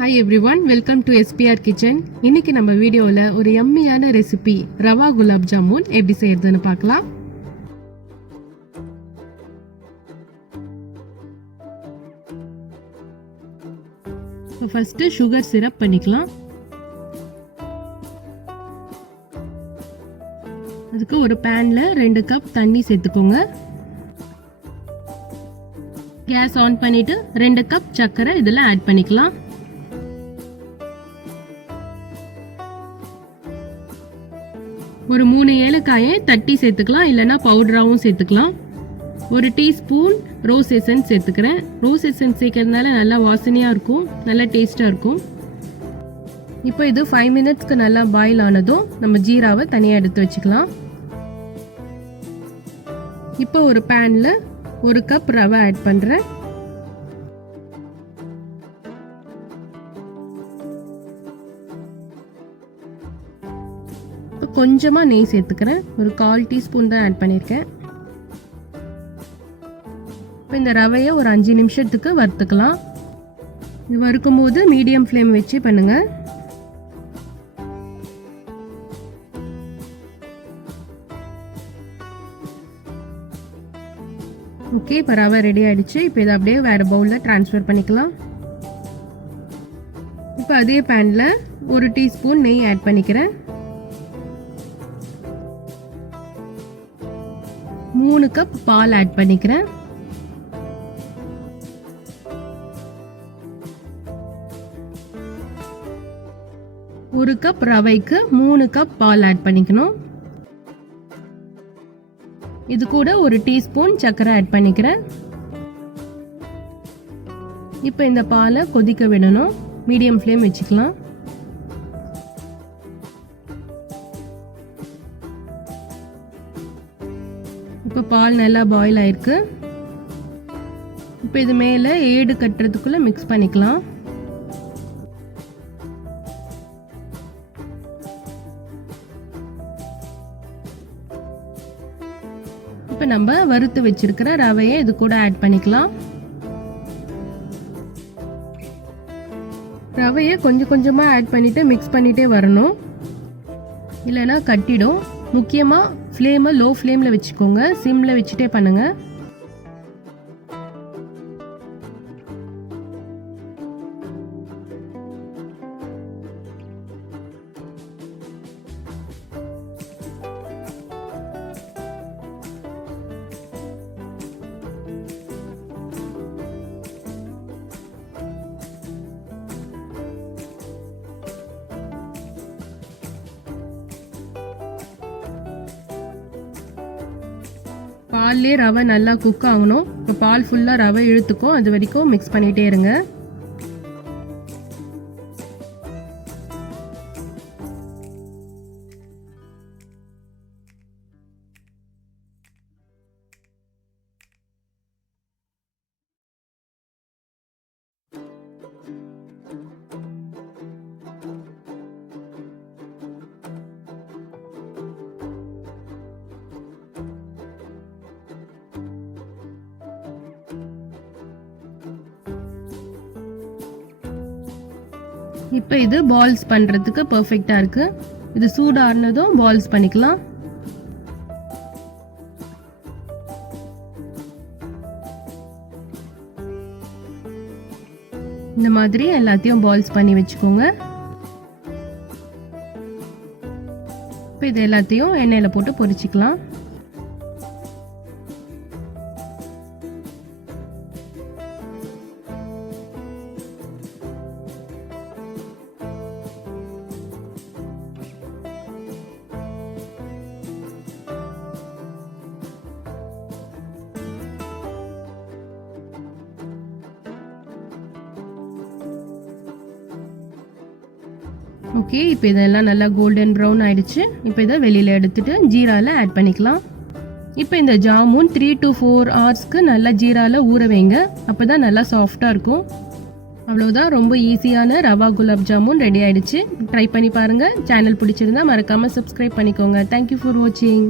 Hi everyone, welcome to saiprkitchen. இன்னைக்கு நம்ம வீடியோல ஒரு யம்மியான ரெசிபி ரவா குலாப் ஜாமுன் எப்படி செய்யறதுன்னு பார்க்கலாம். ஃபர்ஸ்ட் சுகர் சிரப் பண்ணிக்கலாம். அதுக்கு ஒரு பேன்ல 2 கப் தண்ணி சேர்த்துக்கோங்க. கேஸ் ஆன் பண்ணிட்டு 2 கப் சர்க்கரை இதெல்லாம் ஆட் பண்ணிக்கலாம். ஒரு 3 ஏலக்காயை தட்டி சேர்த்துக்கலாம், இல்லைனா பவுடராகவும் சேர்த்துக்கலாம். ஒரு டீஸ்பூன் ரோஸ் எசன்ஸ் சேர்த்துக்கிறேன். ரோஸ் எசன்ஸ் சேர்க்கறதுனால நல்லா வாசனையாக இருக்கும், நல்லா டேஸ்ட்டாக இருக்கும். இப்போ இது 5 மினிட்ஸ்க்கு நல்லா பாயில் ஆனதும் நம்ம ஜீராவை தனியாக எடுத்து வச்சுக்கலாம். இப்போ ஒரு பேனில் 1 கப் ரவை ஆட் பண்ணுறேன். கொஞ்சமா நெய் சேர்த்துக்கிறேன். ஒரு 1/4 டீஸ்பூன் தான் ஆட் பண்ணியிருக்கேன். இப்போ இந்த ரவையை ஒரு 5 நிமிஷத்துக்கு வறுத்துக்கலாம். இது வறுக்கும் போது மீடியம் ஃப்ளேம் வச்சு பண்ணுங்க. ஓகே, இப்போ ரவை ரெடி ஆயிடுச்சு. இப்போ இதை அப்படியே வேற பவுலில் ட்ரான்ஸ்ஃபர் பண்ணிக்கலாம். இப்போ அதே பேனில் 1 டீஸ்பூன் நெய் ஆட் பண்ணிக்கிறேன். 3 கப் பால் ஆட் பண்ணிக்கிறேன். ஒரு கப் ரவைக்கு 3 கப் பால் ஆட் பண்ணிக்கணும். இது கூட 1 டீஸ்பூன் சர்க்கரை ஆட் பண்ணிக்கிறேன். இப்போ இந்த பாலை கொதிக்க விடணும். மீடியம் ஃப்ளேம் வச்சுக்கலாம். இப்போ பால் நல்லா பாயில் ஆயிருக்கு. இப்போ இது மேலே ஏடு கட்டுறதுக்குள்ள மிக்ஸ் பண்ணிக்கலாம். இப்போ நம்ம வறுத்து வச்சிருக்கிற ரவையை இது கூட ஆட் பண்ணிக்கலாம். ரவையை கொஞ்சம் கொஞ்சமாக ஆட் பண்ணிட்டு மிக்ஸ் பண்ணிட்டே வரணும், இல்லைன்னா கட்டிடும். முக்கியமாக ஃப்ளேமை லோ ஃப்ளேமில் வச்சுக்கோங்க, சிம்மில் வச்சுட்டே பண்ணுங்க. பால்லே ரவை நல்லா குக் ஆகணும். இப்போ பால் ஃபுல்லாக ரவை இழுத்துக்கும், அது வரைக்கும் மிக்ஸ் பண்ணிகிட்டே இருங்க. இப்போ இது பால்ஸ் பண்ணுறதுக்கு பர்ஃபெக்டாக இருக்கு. இது சூடானதும் பால்ஸ் பண்ணிக்கலாம். இந்த மாதிரி எல்லாத்தையும் பால்ஸ் பண்ணி வச்சுக்கோங்க. இப்போ இது எல்லாத்தையும் எண்ணெயில் போட்டு பொரிச்சிக்கலாம். ஓகே, இப்போ இதெல்லாம் நல்லா கோல்டன் ப்ரௌன் ஆயிடுச்சு. இப்போ இதை வெளியில் எடுத்துட்டு ஜீராவில் ஆட் பண்ணிக்கலாம். இப்போ இந்த ஜாமுன் 3 to 4 ஹவர்ஸ்க்கு நல்லா ஜீராவில் ஊற வைங்க. அப்போ தான் நல்லா சாஃப்டாக இருக்கும். அவ்வளோதான், ரொம்ப ஈஸியான ரவா குலாப் ஜாமுன் ரெடி ஆயிடுச்சு. ட்ரை பண்ணி பாருங்கள். சேனல் பிடிச்சிருந்தா மறக்காமல் சப்ஸ்கிரைப் பண்ணிக்கோங்க. தேங்க்யூ ஃபார் வாட்சிங்.